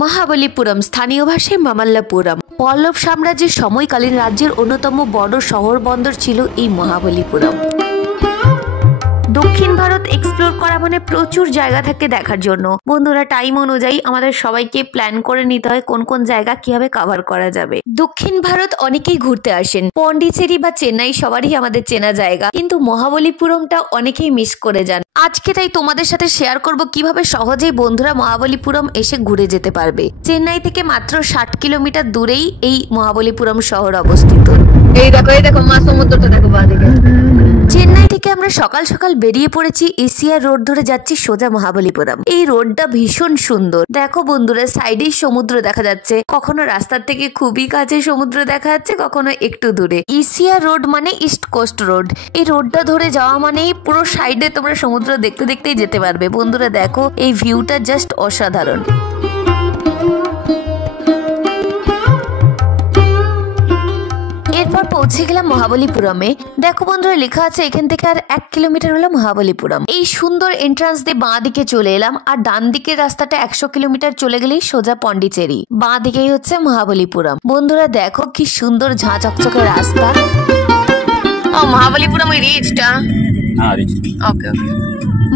মহাবলীপুরম, স্থানীয় ভাষায় মামাল্লাপুরম, পল্লব সাম্রাজ্যের সময়কালীন রাজ্যের অন্যতম বড় শহর বন্দর ছিল এই মহাবলীপুরম। দক্ষিণ ভারত এক্সপ্লোর করা মানে প্রচুর জায়গা থাকে দেখার জন্য। বন্ধুরা, টাইম অনুযায়ী আমাদের সবাইকে প্ল্যান করে নিতে হয় কোন কোন জায়গা কিভাবে কভার করা যাবে। দক্ষিণ ভারত অনেকেই ঘুরতে আসেন, পন্ডিচেরি বা চেন্নাই সবারই আমাদের চেনা জায়গা, কিন্তু মহাবলীপুরমটা অনেকেই মিস করে যান। আজকে তাই তোমাদের সাথে শেয়ার করব কিভাবে সহজেই বন্ধুরা মহাবলীপুরম এসে ঘুরে যেতে পারবে। চেন্নাই থেকে মাত্র 60 কিলোমিটার দূরেই এই মহাবলীপুরম শহর অবস্থিত। এই দেখো মা সমুদ্রটা দেখো বাদিকে। চেন্নাই থেকে আমরা সকাল সকাল বেরিয়ে পড়েছি, এশিয়া রোড ধরে যাচ্ছি সোজা মহাবলীপুরম। এই রোডটা ভীষণ সুন্দর। দেখো বন্ধুরা, সাইডেই সমুদ্র দেখা যাচ্ছে, কখনো রাস্তার থেকে খুবই কাছে সমুদ্র দেখা যাচ্ছে, কখনো একটু দূরে। এশিয়া রোড মানে ইস্ট কোস্ট রোড। এই রোডটা ধরে যাওয়া মানেই পুরো সাইডে তোমরা সমুদ্র দেখতে দেখতেই যেতে পারবে। বন্ধুরা দেখো, এই ভিউটা জাস্ট অসাধারণ। এরপর পৌঁছে গেলাম মহাবলীপুরমে। দেখো বন্ধুরা, লেখা আছে এখান থেকে আর 1 কিলোমিটার হলো মহাবলীপুরম। এই সুন্দর এন্ট্রান্স দিয়ে বাঁ দিকে চলে এলাম, আর ডান দিকের রাস্তাটা 100 কিলোমিটার চলে গেলেই সোজা পন্ডিচেরি। বাঁ দিকেই হচ্ছে মহাবলীপুরম। বন্ধুরা দেখো কি সুন্দর ঝাঁ চকচকে রাস্তা। মহাবলীপুরম ওই রিচটা। ওকে।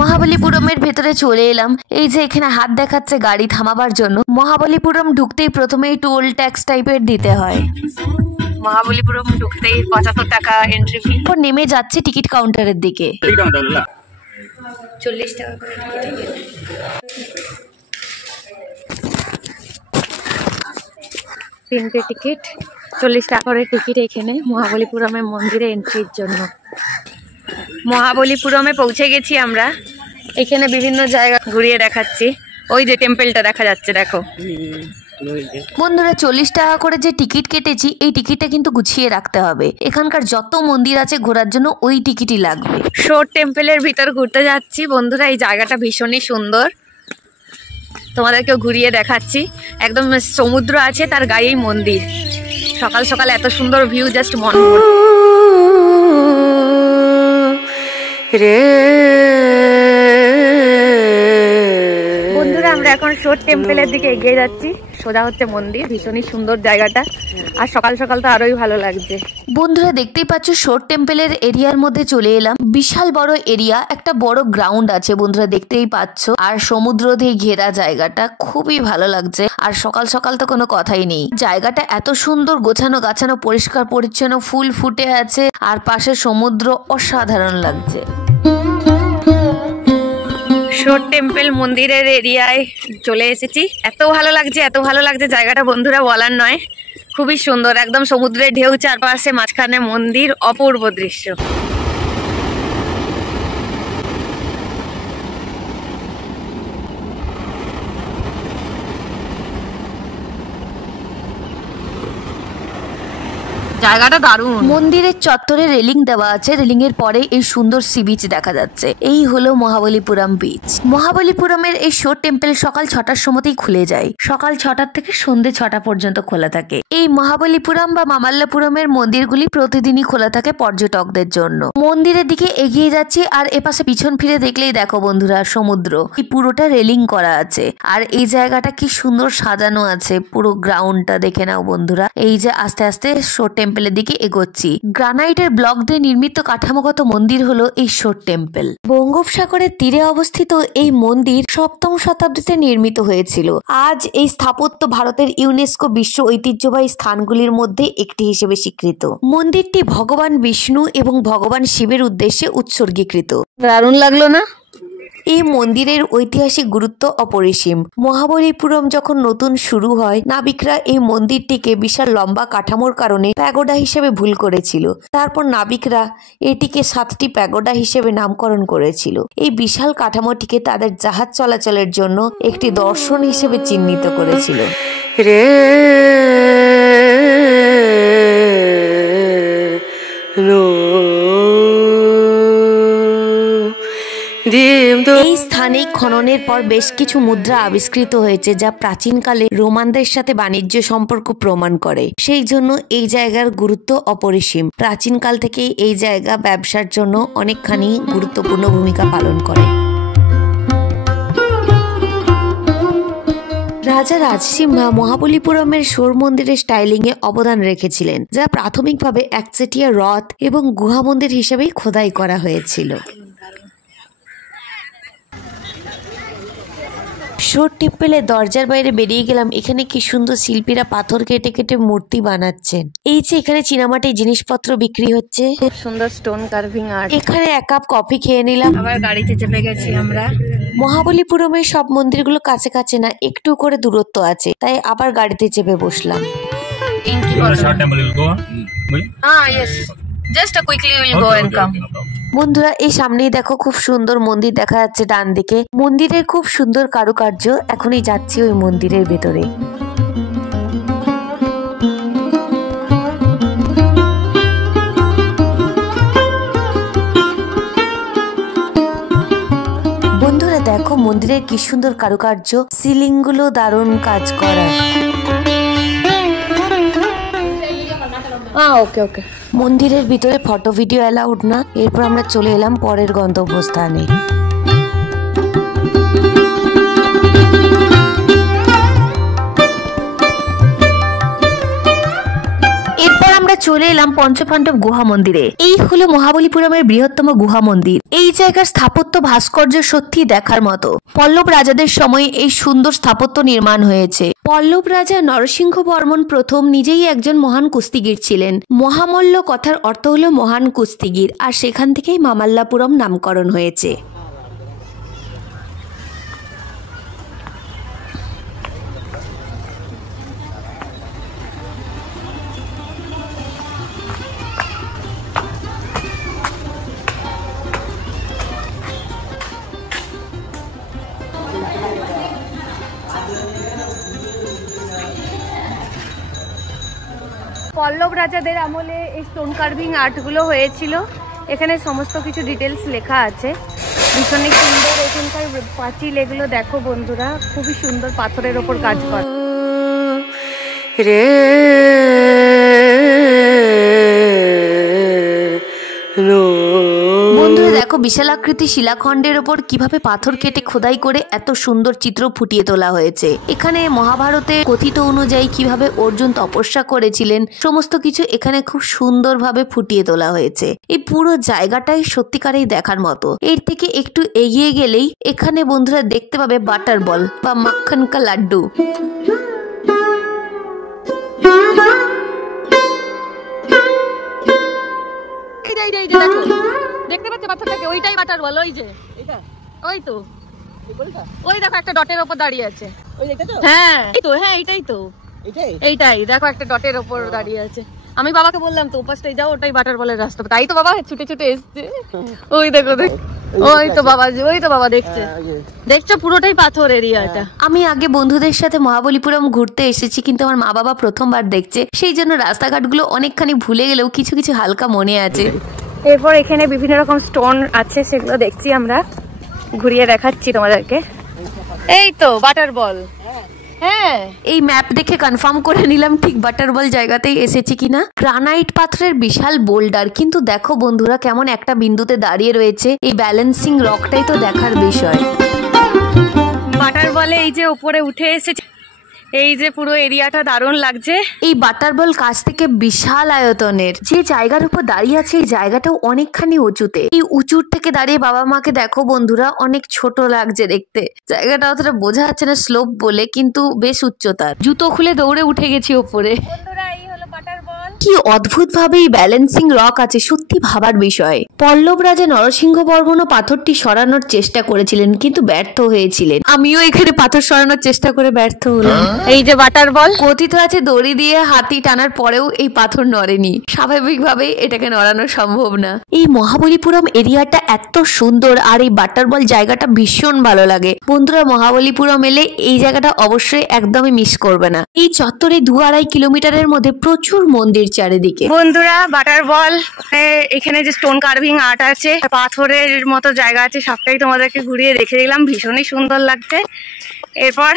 মহাবলীপুরমের ভেতরে চলে এলাম। এই যে এখানে হাত দেখাচ্ছে গাড়ি থামাবার জন্য। মহাবলীপুরম ঢুকতেই প্রথমেই টোল ট্যাক্স টাইপের দিতে হয়। মহাবলীপুরম ঢুকতেই 75 টাকা এন্ট্রি ফি। নেমে যাচ্ছে টিকিট কাউন্টারের দিকে। 40 টাকা করে তিনটে টিকিট, 40 টাকা করে টিকিট এখানে মহাবলীপুরমের মন্দিরে এন্ট্রির জন্য। মহাবলীপুরমে পৌঁছে গেছি আমরা। এখানে বিভিন্ন জায়গা ঘুরিয়ে দেখাচ্ছি। ওই যে টেম্পলটা দেখা যাচ্ছে দেখো। বন্ধুরা, 40 টাকা করে যে টিকিট কেটেছি, এই টিকিটটা কিন্তু গুছিয়ে রাখতে হবে। এখানকার যত মন্দির আছে ঘোরার জন্য ওই টিকিটই লাগবে। শোর টেম্পলের ভিতর ঘুরতে যাচ্ছি বন্ধুরা। এই জায়গাটা ভীষণই সুন্দর, তোমাদেরকেও ঘুরিয়ে দেখাচ্ছি। একদম সমুদ্র আছে, তার গায়েই মন্দির। সকাল সকাল এত সুন্দর ভিউ, জাস্ট মন বন্ধুরা, আমরা এখন শোর টেম্পলের দিকে এগিয়ে যাচ্ছি। সোজা হচ্ছে মন্দির। ভীষণই সুন্দর জায়গাটা, আর সকাল সকাল তো আরোই ভালো লাগছে। বন্ধুরা দেখতেই পাচ্ছ, শোর টেম্পলের এরিয়ার মধ্যে চলে এলাম। বিশাল বড় এরিয়া, একটা বড় গ্রাউন্ড আছে বন্ধুরা, দেখতেই পাচ্ছ। আর সমুদ্র দিয়ে ঘেরা জায়গাটা খুবই ভালো লাগছে। আর সকাল সকাল তো কোনো কথাই নেই। জায়গাটা এত সুন্দর, গোছানো গাছানো, পরিষ্কার পরিচ্ছন্ন, ফুল ফুটে আছে, আর পাশে সমুদ্র, অসাধারণ লাগছে। শোর টেম্পল মন্দিরের এরিয়ায় চলে এসেছি। এত ভালো লাগছে জায়গাটা বন্ধুরা, বলার নয়। খুবই সুন্দর, একদম সমুদ্রের ঢেউ চারপাশে, মাঝখানে মন্দির, অপূর্ব দৃশ্য। জায়গাটা দারুণ। মন্দিরের চত্বরে রেলিং দেওয়া আছে, রেলিং এর পরে এই সুন্দর সি বিচ দেখা যাচ্ছে। এই হলো মহাবলীপুরম বিচ। মহাবলীপুরমের এই শোর টেম্পল সকাল 6টার সময়তেই খুলে যায়। সকাল 6টার থেকে সন্ধ্যে 6টা পর্যন্ত খোলা থাকে। এই মহাবলীপুরম বা মামাল্লাপুরমের মন্দিরগুলি প্রতিদিনই খোলা থাকে পর্যটকদের জন্য। মন্দিরের দিকে এগিয়ে যাচ্ছি, আর এপাশে পিছন ফিরে দেখলেই দেখো বন্ধুরা, সমুদ্র। এই পুরোটা রেলিং করা আছে, আর এই জায়গাটা কি সুন্দর সাজানো আছে। পুরো গ্রাউন্ডটা দেখে নাও বন্ধুরা। এই যে আস্তে আস্তে শোর টেম্পলের দিকে এগোচ্ছি। গ্রানাইটের ব্লক দিয়ে নির্মিত কাঠামোগত মন্দির হলো এই শোর টেম্পল। বঙ্গোপসাগরের তীরে অবস্থিত এই মন্দির 7ম শতাব্দীতে নির্মিত হয়েছিল। আজ এই স্থাপত্য ভারতের ইউনেস্কো বিশ্ব ঐতিহ্যবাহী স্থানগুলির মধ্যে একটি হিসেবে স্বীকৃত। মন্দিরটি ভগবান বিষ্ণু এবং ভগবান শিবের উদ্দেশ্যে উৎসর্গীকৃত। দারুণ লাগলো না? এই মন্দিরের ঐতিহাসিক গুরুত্ব অপরিসীম। মহাবলীপুরম যখন নতুন শুরু হয়, নাবিকরা এই মন্দিরটিকে বিশাল লম্বা কাঠামোর কারণে প্যাগোডা হিসেবে ভুল করেছিল। তারপর নাবিকরা এটিকে 7টি প্যাগোডা হিসেবে নামকরণ করেছিল। এই বিশাল কাঠামোটিকে তাদের জাহাজ চলাচলের জন্য একটি দর্শন হিসেবে চিহ্নিত করেছিল। এই স্থানে খননের পর বেশ কিছু মুদ্রা আবিষ্কৃত হয়েছে, যা প্রাচীনকালে রোমানদের সাথে বাণিজ্য সম্পর্ক প্রমাণ করে। সেই জন্য এই জায়গার গুরুত্ব অপরিসীম। প্রাচীনকাল থেকেই এই জায়গা ব্যবসার জন্য অনেকখানি গুরুত্বপূর্ণ ভূমিকা পালন করে। রাজা রাজসিংহা মহাবলীপুরমের শোর মন্দিরের স্টাইলিং এ অবদান রেখেছিলেন, যা প্রাথমিকভাবে একচেটিয়া রথ এবং গুহা মন্দির হিসেবেই খোদাই করা হয়েছিল। শোর টেম্পেলের দরজার বাইরে বেরিয়ে গেলাম। এখানে কি সুন্দর শিল্পীরা পাথর কেটে কেটে মূর্তি বানাচ্ছেন। এই যে এখানে চীনামাটির জিনিসপত্র বিক্রি হচ্ছে, খুব সুন্দর স্টোন কার্ভিং আর্ট। এখানে এক কাপ কফি খেয়ে নিলাম। আবার গাড়িতে চেপে গেছি আমরা। মহাবলীপুরমের সব মন্দিরগুলো কাছে কাছে না, একটু করে দূরত্ব আছে, তাই আবার গাড়িতে চেপে বসলাম। বন্ধুরা এই সামনেই দেখো খুব সুন্দর মন্দির দেখা যাচ্ছে ডান দিকে। মন্দিরের খুব সুন্দর কারুকার্য। এখনই যাচ্ছি ওই মন্দিরের ভেতরে। বন্ধুরা দেখো মন্দিরের কি সুন্দর কারুকার্য, সিলিং গুলো দারুণ কাজ করা। ওকে ওকে। মন্দিরের ভিতরে ফটো ভিডিও অ্যালাউড না। এরপর আমরা চলে এলাম পরের গন্তব্যস্থানে। চলে এলাম পঞ্চপাণ্ডব গুহা মন্দিরে। এই হলো মহাবলীপুরমের বৃহত্তম গুহা মন্দির। এই জায়গার স্থাপত্য ভাস্কর্য সত্যি দেখার মতো। পল্লব রাজাদের সময় এই সুন্দর স্থাপত্য নির্মাণ হয়েছে। পল্লব রাজা নরসিংহ বর্মন প্রথম নিজেই একজন মহান কুস্তিগীর ছিলেন। মহামল্ল কথার অর্থ হলো মহান কুস্তিগীর, আর সেখান থেকেই মামাল্লাপুরম নামকরণ হয়েছে। পল্লব রাজাদের আমলে এই স্টোন কার্ভিং আর্টগুলো হয়েছিল। এখানে সমস্ত কিছু ডিটেলস লেখা আছে, ভীষণই সুন্দর। এখানকার পাঁচিল এগুলো দেখো বন্ধুরা, খুবই সুন্দর পাথরের ওপর কাজ করে। বন্ধুরা দেখো বিশালাকৃতি শিলাখণ্ডের ওপর কিভাবে পাথর কেটে খোদাই করে এত সুন্দর চিত্র ফুটিয়ে তোলা হয়েছে। এখানে মহাভারতে কথিত অনুযায়ী কিভাবে অর্জুন তপস্যা করেছিলেন সমস্ত কিছু এখানে খুব সুন্দরভাবে ফুটিয়ে তোলা হয়েছে। এই পুরো জায়গাটাই সত্যিকারেই দেখার মতো। এর থেকে একটু এগিয়ে গেলেই এখানে বন্ধুরা দেখতে পাবে বাটার বল বা মাখন কা লাড্ডু। দেখতে পাচ্ছ পাথরটাকে? ওইটাই বাটার বল। ওই যে এটা, ওই তো, ওই দেখো একটা ডটের ওপর দাঁড়িয়ে আছে। হ্যাঁ এই তো, হ্যাঁ এইটাই তো, এইটাই দেখো একটা ডটের ওপর দাঁড়িয়ে আছে। আমি বাবাকে বললাম তো ওপাশটাই যাও, ওটাই বাটার বলের রাস্তা। তাই তো বাবা ছুটে ছুটে এসছে। ওই দেখো, ওই তো বাবা, ওই তো বাবা দেখছে, দেখছো পুরোটাই পাথর এরিয়াটা। আমি আগে বন্ধুদের সাথে মহাবলীপুরম ঘুরতে এসেছি, কিন্তু আমার মা বাবা প্রথমবার দেখছে, সেই জন্য রাস্তাঘাটগুলো অনেকখানি ভুলে গেলেও কিছু কিছু হালকা মনে আছে। এরপর এখানে বিভিন্ন রকম স্টোন আছে, সেগুলো দেখছি আমরা, ঘুরিয়ে দেখাচ্ছি তোমাদেরকে। এই তো বাটার বল। হ্যাঁ এই ম্যাপ দেখে কনফার্ম করে নিলাম ঠিক বাটার বল জায়গাতেই এসেছি কিনা। গ্রানাইট পাথরের বিশাল বোল্ডার, কিন্তু দেখো বন্ধুরা কেমন একটা বিন্দুতে দাঁড়িয়ে রয়েছে। এই ব্যালেন্সিং রকটাই তো দেখার বিষয়। বাটার বলে এই যে উপরে উঠে এসেছে, এই যে পুরো এরিয়াটা দারুণ লাগছে। এই বাটার বল কাছ থেকে বিশাল আয়তনের। যে জায়গার উপর দাঁড়িয়ে আছে এই জায়গাটাও অনেকখানি উঁচুতে। এই উঁচুর থেকে দাঁড়িয়ে বাবা মাকে দেখো বন্ধুরা, অনেক ছোট লাগছে দেখতে। জায়গাটা অতটা বোঝা যাচ্ছে না স্লোপ বলে, কিন্তু বেশ উচ্চতার। জুতো খুলে দৌড়ে উঠে গেছি ওপরে। কি অদ্ভুত ভাবে এই ব্যালেন্সিং রক আছে, সত্যি ভাবার বিষয়। পল্লব রাজা নরসিংহ বর্মনও পাথরটি সরানোর চেষ্টা করেছিলেন, কিন্তু ব্যর্থ হয়েছিলেন। আমিও এখানে পাথর সরানোর চেষ্টা করে ব্যর্থ হলাম। এই যে বাটার বল, কথিত আছে দড়ি দিয়ে হাতি টানার পরেও এই পাথর নড়েনি। স্বাভাবিকভাবেই এটাকে নড়ানো সম্ভব না। এই মহাবলীপুরম এরিয়াটা এত সুন্দর, আর এই বাটার বল জায়গাটা ভীষণ ভালো লাগে। বন্ধুরা মহাবলীপুরম এলে এই জায়গাটা অবশ্যই একদমই মিস করবে না। এই চত্বরে 2-2.5 কিলোমিটারের মধ্যে প্রচুর মন্দির চারিদিকে। বন্ধুরা বাটার বল, এখানে যে স্টোন কার্ভিং আর্ট আছে, পাথরের মতো জায়গা আছে, সবটাই তোমাদেরকে ঘুরিয়ে দেখে দিলাম, ভীষণই সুন্দর লাগছে। এরপর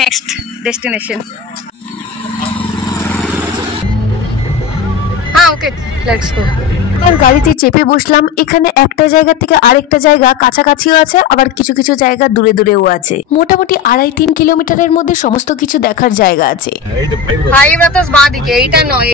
next destination. Okay let's go. আর গাড়িতে চেপে বসলাম। এখানে একটা জায়গা থেকে আরেকটা জায়গা কাছাকাছিও আছে, আবার কিছু কিছু জায়গা দূরে দূরেও আছে। মোটামুটি 2.5-3 কিলোমিটারের মধ্যে সমস্ত কিছু দেখার জায়গা আছে। হাইওয়েটাস বাঁদিকে, এইটা নয়।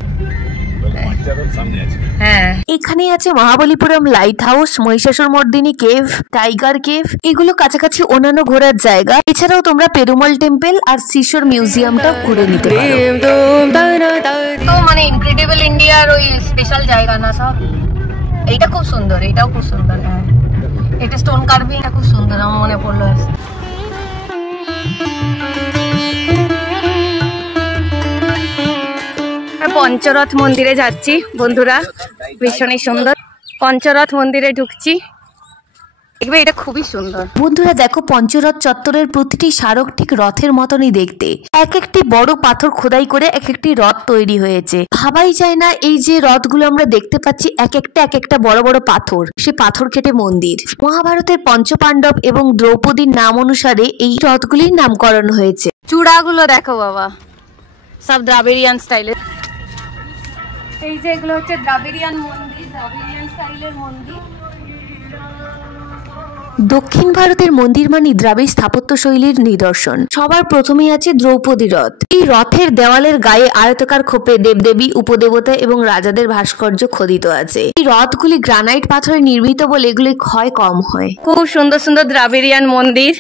হ্যাঁ, এখানে আছে Mahabalipuram lighthouse, Mahishasura Mardini cave, tiger cave, এগুলো কাছাকাছি অন্যান্য ঘোরার জায়গা। এছাড়াও তোমরা পেরুমল টেম্পল আর শিশোর মিউজিয়ামটা ঘুরে নিতে পারো। তো মানে ইনক্রেডিবল ইন্ডিয়ার ওই স্পেশাল জায়গা না সব। এইটা খুব সুন্দর, এটাও খুব সুন্দর। হ্যাঁ, এটা স্টোন কার্ভিং খুব সুন্দর, আমার মনে পড়লো। পঞ্চরথ মন্দিরে যাচ্ছি বন্ধুরা, ভীষণই সুন্দর। পঞ্চরথ মন্দিরে ঢুকছি, দেখবে এটা খুবই সুন্দর। বন্ধুরা দেখো, পঞ্চরথ চত্বরের প্রতিটি স্মারক ঠিক রথের মতনই দেখতে। এক একটি বড় পাথর খোদাই করে এক একটি রথ তৈরি হয়েছে। ভাবাই যায় না এই যে রথগুলো আমরা দেখতে পাচ্ছি, এক একটা বড় বড় পাথর, সে পাথর কেটে মন্দির। মহাভারতের পঞ্চপাণ্ডব এবং দ্রৌপদীর নাম অনুসারে এই রথগুলির নামকরণ হয়েছে। চূড়াগুলো দেখো বাবা, সব দ্রাবিড়িয়ান স্টাইলের। এই যে এগুলো হচ্ছে দ্রাবিড়িয়ান মন্দির, দ্রাবিড়িয়ান স্টাইলের মন্দির। দক্ষিণ ভারতের মন্দির মানে দ্রাবিড় স্থাপত্য শৈলীর নিদর্শন। সবার প্রথমেই আছে দ্রৌপদী রথ। এই রথের দেওয়ালের গায়ে আয়তাকার খোপে দেবদেবী, উপদেবতা এবং রাজাদের ভাস্কর্য খোদিত আছে। এই রথগুলি গ্রানাইট পাথরে নির্মিত বলে এগুলি ক্ষয় কম হয়। খুব সুন্দর সুন্দর দ্রাবিড়িয়ান মন্দির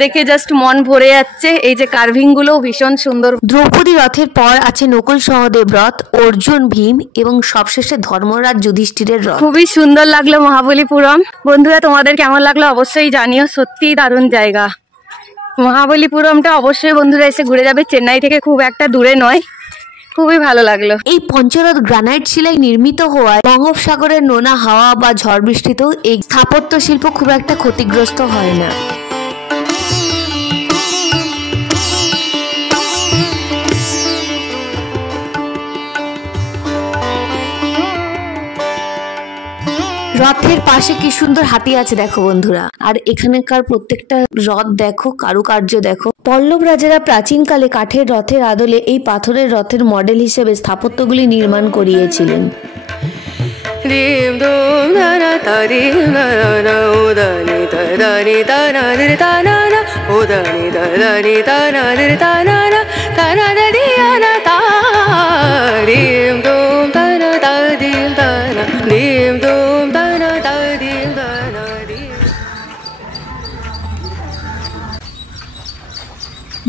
দেখে জাস্ট মন ভরে যাচ্ছে। এই যে কার্ভিং গুলো ভীষণ সুন্দর। দ্রৌপদী রথের পর আছে নকুল সহদেব রথ, অর্জুন, ভীম এবং সবশেষে ধর্মরাজ যুধিষ্ঠিরের রথ। খুবই সুন্দর লাগলো মহাবলীপুরম। বন্ধুরা তোমাদের কেমন লাগলো অবশ্যই জানিও, সত্যিই দারুণ জায়গা। মহাবলীপুরমটা অবশ্যই বন্ধুরা এসে ঘুরে যাবে, চেন্নাই থেকে খুব একটা দূরে নয়। খুবই ভালো লাগলো। এই পঞ্চরথ গ্রানাইট শিলায় নির্মিত হওয়ায় বঙ্গোপসাগরের নোনা হাওয়া বা ঝড় বৃষ্টিতেও এই স্থাপত্য শিল্প খুব একটা ক্ষতিগ্রস্ত হয় না। রথের পাশে কি সুন্দর হাতি আছে দেখো বন্ধুরা। আর এখানকার প্রত্যেকটা রথ দেখো, কারুকার্য দেখো। পল্লব রাজারা প্রাচীনকালে কাঠের রথের আদলে এই পাথরের রথের মডেল হিসেবে স্থাপত্যগুলি নির্মাণ করিয়েছিলেন।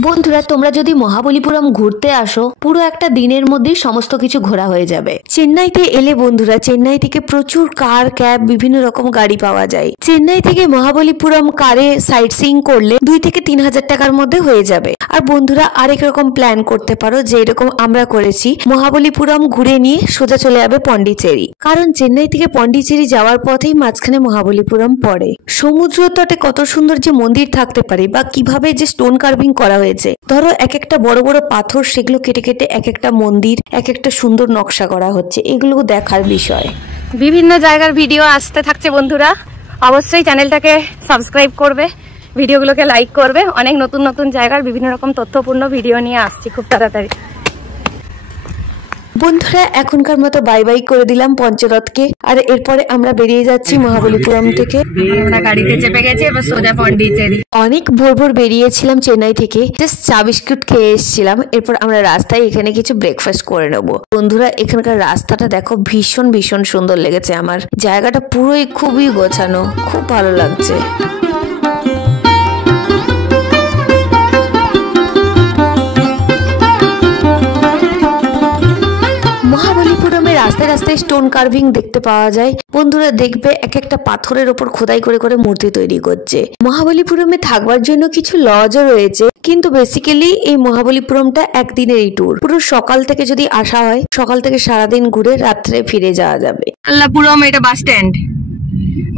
বন্ধুরা তোমরা যদি মহাবলীপুরম ঘুরতে আসো, পুরো একটা দিনের মধ্যেই সমস্ত কিছু ঘোরা হয়ে যাবে। চেন্নাইতে এলে বন্ধুরা, চেন্নাই থেকে প্রচুর কার, ক্যাব, বিভিন্ন রকম গাড়ি পাওয়া যায়। চেন্নাই থেকে মহাবলীপুরম কারে সাইট সিইং করলে 2 থেকে 3 হাজার টাকার মধ্যে হয়ে যাবে। আর বন্ধুরা আরেক রকম প্ল্যান করতে পারো, যে এরকম আমরা করেছি, মহাবলীপুরম ঘুরে নিয়ে সোজা চলে যাবে পন্ডিচেরি। কারণ চেন্নাই থেকে পন্ডিচেরি যাওয়ার পথেই মাঝখানে মহাবলীপুরম পড়ে। সমুদ্র তটে কত সুন্দর যে মন্দির থাকতে পারে, বা কিভাবে যে স্টোন কার্ভিং করা হয়েছে। ধরো এক একটা বড় বড় পাথর, সেগুলো কেটে কেটে এক একটা মন্দির, এক একটা সুন্দর নকশা করা হচ্ছে। এগুলো দেখার বিষয়। বিভিন্ন জায়গার ভিডিও আসতে থাকছে বন্ধুরা, অবশ্যই চ্যানেলটাকে সাবস্ক্রাইব করবে, ভিডিওগুলোকে লাইক করবে। অনেক নতুন নতুন জায়গার বিভিন্ন রকম তথ্যপূর্ণ ভিডিও নিয়ে আসছি খুব তাড়াতাড়ি। বন্ধুরা এখনকার মতো বাই বাই করে দিলাম পঞ্চরথকে। আর এরপরে আমরা বেরিয়ে যাচ্ছি মহাবলীপুরম থেকে। আমরা গাড়িতে চেপে গেছি, এবার সোজা পন্ডিচেরি। অনেক ভোর ভোর বেরিয়েছিলাম চেন্নাই থেকে, জাস্ট চা বিস্কুট খেয়ে এসেছিলাম। এরপর আমরা রাস্তায় এখানে কিছু ব্রেকফাস্ট করে নেবো। বন্ধুরা এখানকার রাস্তাটা দেখো, ভীষণ ভীষণ সুন্দর লেগেছে আমার। জায়গাটা পুরোই খুবই গোছানো, খুব ভালো লাগছে। মহাবলীপুরমে রাস্তায় রাস্তায় স্টোন কার্ভিং দেখতে পাওয়া যায়। বন্ধুরা দেখবে এক একটা পাথরের ওপর খোদাই করে করে মূর্তি তৈরি করছে। মহাবলীপুরমে থাকবার জন্য কিছু লজও রয়েছে, কিন্তু বেসিক্যালি এই মহাবলীপুরমটা একদিনেরই ট্যুর। পুরো সকাল থেকে যদি আসা হয়, সকাল থেকে সারাদিন ঘুরে রাত্রে ফিরে যাওয়া যাবে। মামাল্লাপুরম এটা বাস স্ট্যান্ড,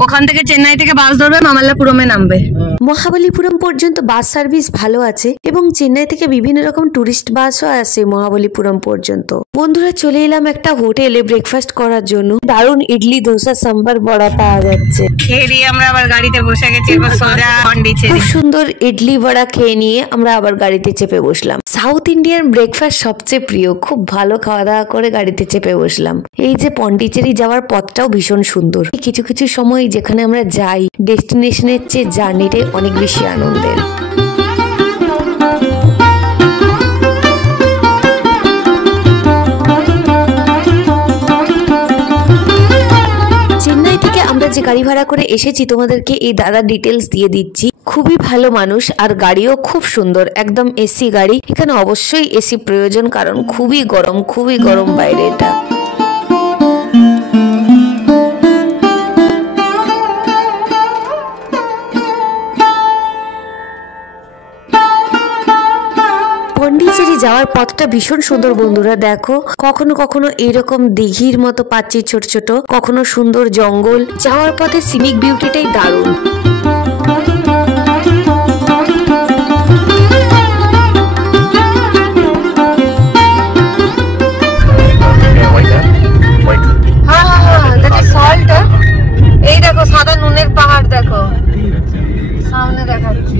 ওখান থেকে চেন্নাই থেকে বাস ধরবে, মামাল্লাপুরমে নামবে। মহাবলীপুরম পর্যন্ত বাস সার্ভিস ভালো আছে এবং চেন্নাই থেকে বিভিন্ন রকম টুরিস্ট বাসও আসে মহাবলীপুরম পর্যন্ত। বন্ধুরা চলে এলাম একটা হোটেলে ব্রেকফাস্ট করার জন্য। দারুণ ইডলি, ধোসা, সাম্বার, বড়া পাওয়া যাচ্ছে। খেয়ে দিয়ে আমরা আবার গাড়িতে বসে গেছি, এবার সোজা পন্ডিচেরি। খুব সুন্দর ইডলি বড়া খেয়ে নিয়ে আমরা আবার গাড়িতে চেপে বসলাম। সাউথ ইন্ডিয়ান ব্রেকফাস্ট সবচেয়ে প্রিয়, খুব ভালো খাওয়া দাওয়া করে গাড়িতে চেপে বসলাম। এই যে পন্ডিচেরি যাওয়ার পথটাও ভীষণ সুন্দর। কিছু কিছু সময় যেখানে আমরা যাই, ডেস্টিনেশনের চেয়ে জার্নিটাই অনেক বেশি আনন্দের। চেন্নাই থেকে আমরা যে গাড়ি ভাড়া করে এসেছি তোমাদেরকে এই দাদা ডিটেলস দিয়ে দিচ্ছি। খুবই ভালো মানুষ আর গাড়িও খুব সুন্দর, একদম এসি গাড়ি। এখানে অবশ্যই এসি প্রয়োজন, কারণ খুবই গরম বাইরে এটা। পন্ডিচেরি যাওয়ার পথটা ভীষণ সুন্দর বন্ধুরা। দেখো কখনো কখনো এইরকম দিঘির মতো পাচ্ছি ছোট ছোট, কখনো সুন্দর জঙ্গল। যাওয়ার পথে সিনিক বিউটিটাই দারুণ। এই দেখো সাদা নুনের পাহাড়, দেখো সামনে দেখাচ্ছি।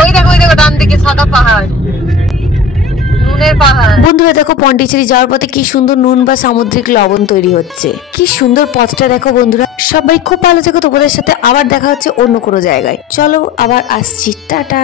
ওই দেখো ডান দিকে সাদা পাহাড়, নুনের পাহাড়। বন্ধুরা দেখো পন্ডিচেরি যাওয়ার পথে কি সুন্দর নুন বা সামুদ্রিক লবণ তৈরি হচ্ছে। কি সুন্দর পথটা দেখো বন্ধুরা। সবাই খুব ভালো থেকো, তোমাদের সাথে আবার দেখা হচ্ছে অন্য কোনো জায়গায়। চলো আবার আসছি, টাটা।